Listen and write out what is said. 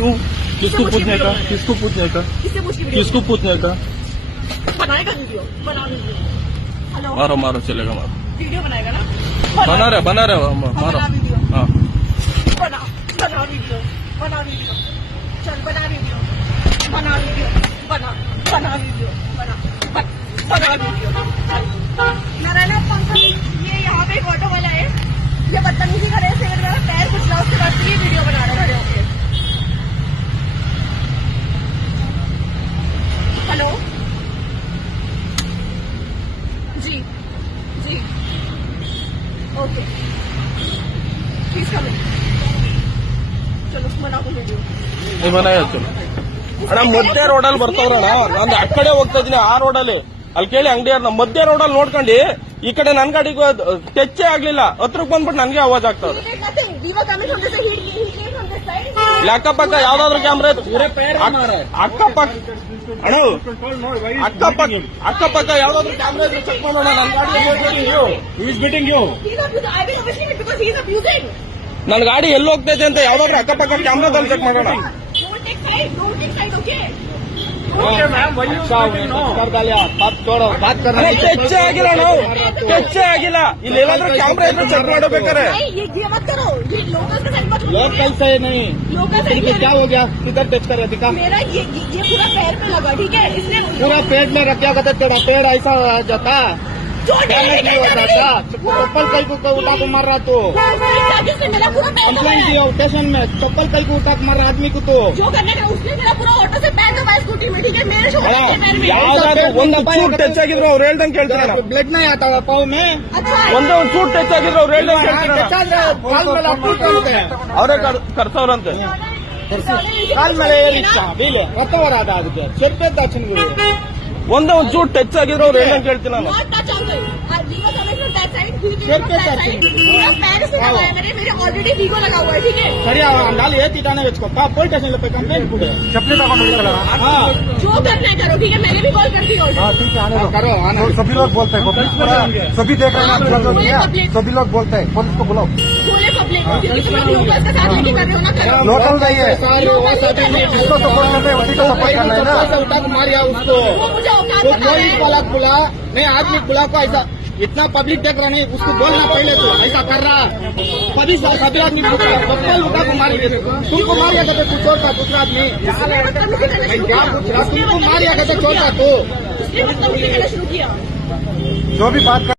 क्यों? किसको पूछने का? किसको पूछने का? किससे पूछ के वीडियो किसको पूछने का? बनाएगा? वीडियो बना वीडियो। हेलो, मारो मारो, चलेगा मारो। वीडियो बनाएगा ना? बना रहे मारो। बना वीडियो। हाँ बना वीडियो। बना वीडियो। चल बना वीडियो। बना वीडियो। बना वीडियो। बना वीडियो। नारायण पंकज, ये यहाँ पे एक ऑटो वाला है, ये बदतमीजी करे से मेरा पैर कुचला, उसके बाद ये वीडियो बना रहे खड़े होके। हेलो जी जी, ओके प्लीज कम इन। चलो बना दो वीडियो। ನೀವು ಚಲೋ ಅಣ್ಣ, ಮಧ್ಯ ರೋಡಲ್ಲಿ ಬರ್ತಾವ್ರಣ್ಣ. ನಾನು ಆ ಕಡೆ ಹೋಗ್ತಾ ಇದ್ದೀನಿ, ಆ ರೋಡಲ್ಲಿ. ಅಲ್ಲಿ ಕೇಳಿ ಅಂಗಡಿಯವ್ರನ್ನ, ಮಧ್ಯ ರೋಡಲ್ಲಿ ನೋಡ್ಕೊಂಡು ಈ ಕಡೆ ನನ್ ಗಾಡಿಗೆ ಟಚ್ಚೇ ಆಗ್ಲಿಲ್ಲ, ಹತ್ರಕ್ಕೆ ಬಂದ್ಬಿಟ್ಟು ನನ್ಗೆ ಆವಾಜ್ ಆಗ್ತಾವ್ರೆ. ಅಕ್ಕಪಕ್ಕ ಯಾವ್ದಾದ್ರು ಕ್ಯಾಮ್ರಾ ಅಕ್ಕಪಕ್ಕ ಅಣ್ಣ, ಅಕ್ಕಪಕ್ಕ ಯಾವ್ದಾದ್ರು ಕ್ಯಾಮ್ರಾ ಇದ್ರೆ ಚೆಕ್ ಮಾಡೋಣ. ನನ್ ಗಾಡಿ ನನ್ ಗಾಡಿ ಎಲ್ಲಿ ಹೋಗ್ತೈತೆ ಅಂತ ಯಾವ್ದಾದ್ರು ಅಕ್ಕಪಕ್ಕ ಕ್ಯಾಮ್ರಾದಲ್ಲಿ ಚೆಕ್ ಮಾಡೋಣ. ಟಚ್ಚೇ ಆಗಿಲ್ಲ ನಾವು, ಟಚ್ಚೇ ಆಗಿಲ್ಲ. ಇಲ್ಲಿ ಏನಾದ್ರೂ ಕ್ಯಾಮ್ರಾ ಇದ್ರೆ ಚೆಕ್ ಮಾಡಬೇಕಾರೆ. लोकल से नहीं, क्या हो गया? किधर टच कर दिखा? मेरा ये पूरा पैर पे लगा, ठीक है? इसलिए पूरा पेट में रख क्या कहते तेरा पेड़ ऐसा जाता नहीं होता था। चप्पल कई को उठा को मार रहा तो कंप्लेंट दिया स्टेशन में, चप्पल कई को उठा को मार रहा आदमी को। तो जो करने का उसने मेरा पूरा ऑटो से पैर दबाया स्कूटी में, ठीक है? मेरे ಯಾವ್ದಾದ್ರು ಒಂದು ಚೂಟ್ ಟಚ್ ಆಗಿದ್ರು ಅವ್ರು ಹೇಳ್ದಂಗೆ ಕೇಳ್ತಾರ. ब्लड नहीं आता पाँव में। अच्छा ಒಂದೇ ಒಂದು ಚೂಟ್ ಟಚ್ ಆಗಿದ್ರು ಅವ್ರು ಹೇಳ್ದಂಗೆ ಕೇಳ್ತಾರ. ಅವರೇ ಕರ್ಸವ್ರಂತೆ. ಕಾಲ್ ಮೇಲೆ ಏರಿಸ್ತಾ ಬೀಲೆ ರಕ್ತವರಾದ ಅದಕ್ಕೆ ಚೆಪ್ಪೆ ದಕ್ಷಿಣ ಗುರು. ಒಂದೇ ಒಂದು ಚೂಟ್ ಟಚ್ ಆಗಿದ್ರು ಅವ್ರು ಹೇಳ್ದಂಗೆ ಕೇಳ್ತೀನಿ ನಾನು. मेरे ऑलरेडी वीगो लगा हुआ है, ठीक है? सरिया डाल ये तीटाने वेचको पुलिस स्टेशन पे कंप्लेंट पूरे चपले जो करना करो, ठीक है? मैंने भी कॉल कर दी और ठीक है, आने करो आने। सभी लोग बोलते हैं, सभी देख रहे हैं, सभी लोग बोलते हैं पुलिस को बुलाओ। बोले पब्लिक को, क्योंकि तुम लोग लोकल्स का साथ लेके कर रहे हो ना, करो। लोकल नहीं है, जिसको सपोर्ट करते हैं उसी को सपोर्ट करना है ना। उठा के मारिया उसको, वो मुझे औकात वो पता कोई है। वाला बुला नहीं, आदमी बुला को ऐसा इतना पब्लिक देख रहा नहीं, उसको बोलना पहले तो ऐसा कर रहा सभी सभी आदमी चप्पल उठा को मार तुमको मारिया था कुछ और था दूसरा आदमी क्या पूछ रहा, तुमको मारिया था छोटा तो उसने बदतमीजी करना शुरू किया। जो भी बात